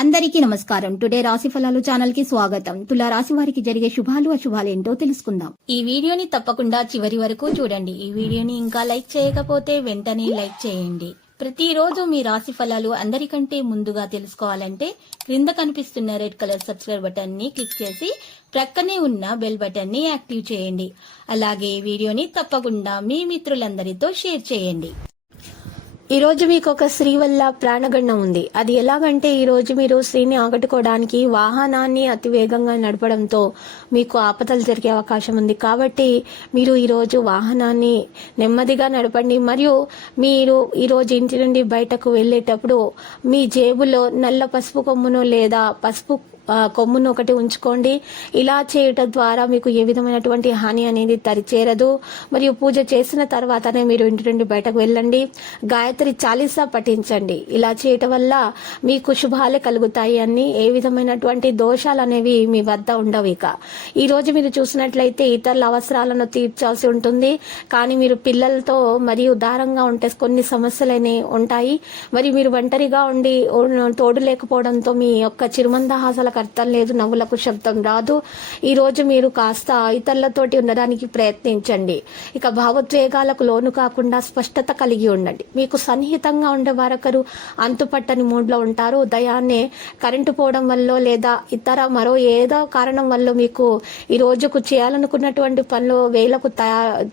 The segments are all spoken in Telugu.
అందరికీ నమస్కారం. టుడే రాశి ఫలాలు ఛానల్ కి స్వాగతం. తులా రాశి వారికి జరిగే శుభాలు అశుభాలు ఏంటో తెలుసుకుందాం. ఈ వీడియోని తప్పకుండా చివరి వరకు చూడండి. ఈ వీడియోని ఇంకా లైక్ చేయకపోతే వెంటనే లైక్ చేయండి. ప్రతిరోజు మీ రాశి ఫలాలు అందరికంటే ముందుగా తెలుసుకోవాలంటే క్రింద కనిపిస్తున్న రెడ్ కలర్ సబ్స్క్రైబ్ బటన్ ని క్లిక్ చేసి ప్రక్కనే ఉన్న బెల్ బటన్ ని యాక్టివ్ చేయండి. అలాగే ఈ వీడియోని తప్పకుండా మీ మిత్రులందరితో షేర్ చేయండి. ఈ రోజు మీకు ఒక స్త్రీ వల్ల ప్రాణగండం ఉంది. అది ఎలాగంటే ఈ రోజు మీరు స్త్రీని ఆకట్టుకోవడానికి వాహనాన్ని అతి వేగంగా నడపడంతో మీకు ఆపదలు జరిగే అవకాశం ఉంది. కాబట్టి మీరు ఈ రోజు వాహనాన్ని నెమ్మదిగా నడపండి. మరియు మీరు ఈ రోజు ఇంటి నుండి బయటకు వెళ్లేటప్పుడు మీ జేబులో నల్ల పసుపు కొమ్మును లేదా పసుపు కొమ్మును ఒకటి ఉంచుకోండి. ఇలా చేయటం ద్వారా మీకు ఏ విధమైనటువంటి హాని అనేది తరిచేరదు. మరియు పూజ చేసిన తర్వాతనే మీరు ఇంటి నుండి బయటకు వెళ్ళండి. గాయత్రి చాలీసా పఠించండి. ఇలా చేయటం వల్ల మీకు శుభాలే కలుగుతాయి అని ఏ విధమైనటువంటి దోషాలు అనేవి మీ వద్ద ఉండవు. ఇక ఈ రోజు మీరు చూసినట్లయితే ఇతరుల అవసరాలను తీర్చాల్సి ఉంటుంది. కానీ మీరు పిల్లలతో మరియు ఉదారంగా ఉంటే కొన్ని సమస్యలనే ఉంటాయి. మరి మీరు ఒంటరిగా ఉండి తోడు లేకపోవడంతో మీ యొక్క చిరుమందహాసాల అర్థం లేదు, నవ్వులకు శబ్దం రాదు. ఈ రోజు మీరు కాస్త ఇతరులతోటి ఉండడానికి ప్రయత్నించండి. ఇక భావోద్వేగాలకు లోను కాకుండా స్పష్టత కలిగి ఉండండి. మీకు సన్నిహితంగా ఉండే వారొకరు అంతుపట్టని మూడ్లో ఉంటారు. ఉదయాన్నే కరెంటు పోవడం వల్ల లేదా ఇతర మరో ఏదో కారణం వల్ల మీకు ఈ రోజుకు చేయాలనుకున్నటువంటి పనులు వేలకు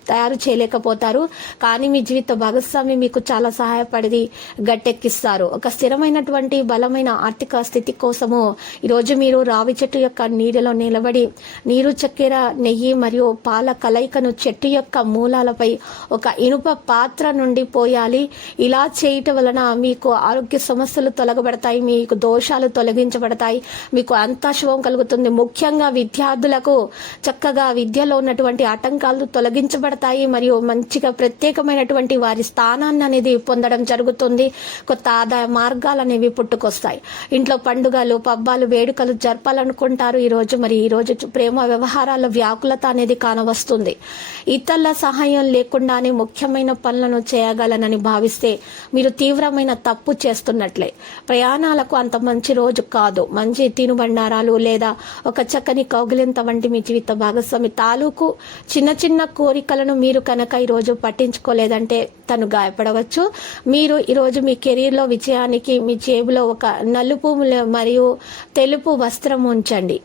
తయారు చేయలేకపోతారు. కానీ మీ జీవిత భాగస్వామి మీకు చాలా సహాయపడి గట్టెక్కిస్తారు. ఒక స్థిరమైనటువంటి బలమైన ఆర్థిక స్థితి కోసము ఈరోజు మీరు రావి చెట్టు యొక్క నీడలో నిలబడి నీరు, చక్కెర, నెయ్యి మరియు పాల కలయికను చెట్టు యొక్క మూలాలపై ఒక ఇనుప పాత్ర నుండి పోయాలి. ఇలా చేయటం వలన మీకు ఆరోగ్య సమస్యలు తొలగబడతాయి, మీకు దోషాలు తొలగించబడతాయి, మీకు అంతా శుభం కలుగుతుంది. ముఖ్యంగా విద్యార్థులకు చక్కగా విద్యలో ఉన్నటువంటి ఆటంకాలు తొలగించబడతాయి మరియు మంచిగా ప్రత్యేకమైనటువంటి వారి స్థానాన్ని అనేది పొందడం జరుగుతుంది. కొత్త ఆదాయ మార్గాలు అనేవి పుట్టుకొస్తాయి. ఇంట్లో పండుగలు, పబ్బాలు, వేడుకలు జరపాలనుకుంటారు ఈ రోజు. మరి ఈ రోజు ప్రేమ వ్యవహారాల వ్యాకులత అనేది కానవస్తుంది. ఇతరుల సహాయం లేకుండానే ముఖ్యమైన పనులను చేయగలనని భావిస్తే మీరు తీవ్రమైన తప్పు చేస్తున్నట్లే. ప్రయాణాలకు అంత మంచి రోజు కాదు. మంచి తినుబండారాలు లేదా ఒక చక్కని కౌగిలింత వంటి మీ జీవిత భాగస్వామి తాలూకు చిన్న చిన్న కోరికలను మీరు కనుక ఈ రోజు పట్టించుకోలేదంటే తను గాయపడవచ్చు. మీరు ఈరోజు మీ కెరీర్లో విజయానికి మీ జేబులో ఒక నలుపు మరియు తెలుపు వస్త్రం ఉంచండి.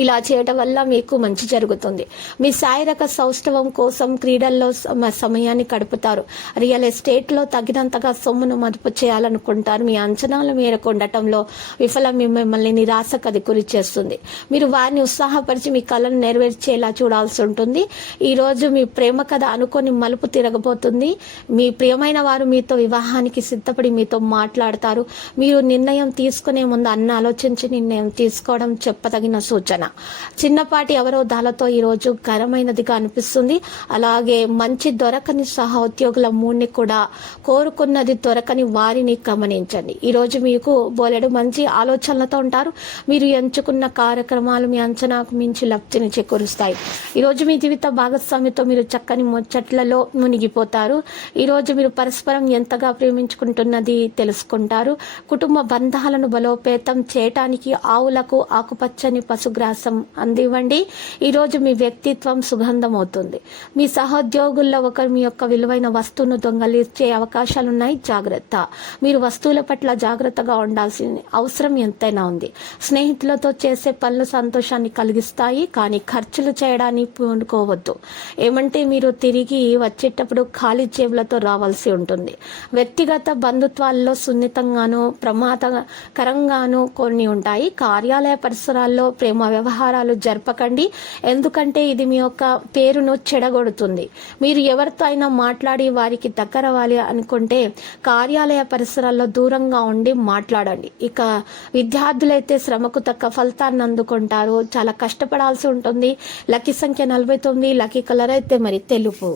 ఇలా చేయటం వల్ల మీకు మంచి జరుగుతుంది. మీ శారీరక సౌష్ఠవం కోసం క్రీడల్లో సమయాన్ని గడుపుతారు. రియల్ ఎస్టేట్లో తగినంతగా సొమ్మును మదుపు చేయాలనుకుంటారు. మీ అంచనాల మేరకు ఉండటంలో విఫలం మిమ్మల్ని నిరాశకు గురి చేస్తుంది. మీరు వారిని ఉత్సాహపరిచి మీ కళను నెరవేర్చేలా చూడాల్సి ఉంటుంది. ఈ రోజు మీ ప్రేమ కథ అనుకొని మలుపు తిరగబోతుంది. మీ ప్రియమైన వారు మీతో వివాహానికి సిద్ధపడి మీతో మాట్లాడతారు. మీరు నిర్ణయం తీసుకునే ముందు ఆలోచించి నిర్ణయం తీసుకోవడం చెప్పదగిన సూచన. చిన్నపాటి అవరోధాలతో ఈ రోజు ఘనమైనదిగా అనిపిస్తుంది. అలాగే మంచి దొరకని సహోద్యోగుల మూడ్ని కూడా కోరుకున్నది దొరకని వారిని గమనించండి. ఈ రోజు మీకు బోలెడు మంచి ఆలోచనలతో ఉంటారు. మీరు ఎంచుకున్న కార్యక్రమాలు మీ అంచనాకు మించి లబ్ధిని చేకూరుస్తాయి. ఈ రోజు మీ జీవిత భాగస్వామితో మీరు చక్కని ముచ్చట్లలో మునిగిపోతారు. ఈ రోజు మీరు పరస్పరం ఎంతగా ప్రేమించుకుంటున్నది తెలుసుకుంటారు. కుటుంబ బంధాలను బలోపేతం చేయటానికి ఆవులకు ఆకుపచ్చని పశుగ్రాసం అందివ్వండి. ఈ రోజు మీ వ్యక్తిత్వం సుగంధం అవుతుంది. మీ సహోద్యోగుల్లో ఒకరు మీ యొక్క విలువైన వస్తువును దొంగలించే అవకాశాలున్నాయి. జాగ్రత్త. మీరు వస్తువుల పట్ల జాగ్రత్తగా ఉండాల్సిన అవసరం ఎంతైనా ఉంది. స్నేహితులతో చేసే పనులు సంతోషాన్ని కలిగిస్తాయి. కానీ ఖర్చులు చేయడానికి పూనుకోవద్దు. ఏమంటే మీరు తిరిగి వచ్చేటప్పుడు ఖాళీ జేబులతో రావాల్సి ఉంటుంది. వ్యక్తిగత బంధుత్వాల్లో సున్నితంగానూ ప్రమాదకరంగానూ కొన్ని ఉంటాయి. కార్యాలయ పరిసరాల్లో ప్రేమ వ్యవహారాలు జరపకండి. ఎందుకంటే ఇది మీ యొక్క పేరును చెడగొడుతుంది. మీరు ఎవరితో అయినా మాట్లాడి వారికి దగ్గరవ్వాలి అనుకుంటే కార్యాలయ పరిసరాల్లో దూరంగా ఉండి మాట్లాడండి. ఇక విద్యార్థులైతే శ్రమకు తగ్గ ఫలితాన్ని అందుకుంటారు. చాలా కష్టపడాల్సి ఉంటుంది. లక్కీ సంఖ్య 49. లక్కీ కలర్ అయితే మరి తెలుపు.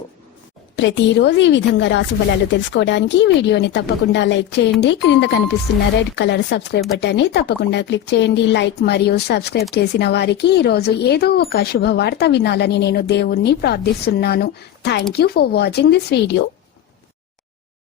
ప్రతిరోజు ఈ విధంగా రాశి ఫలాలు తెలుసుకోవడానికి వీడియోని తప్పకుండా లైక్ చేయండి. క్రింద కనిపిస్తున్న రెడ్ కలర్ సబ్స్క్రైబ్ బటన్ ని తప్పకుండా క్లిక్ చేయండి. లైక్ మరియు సబ్స్క్రైబ్ చేసిన వారికి ఈ రోజు ఏదో ఒక శుభవార్త వినాలని నేను దేవుణ్ణి ప్రార్థిస్తున్నాను. Thank you for watching this video.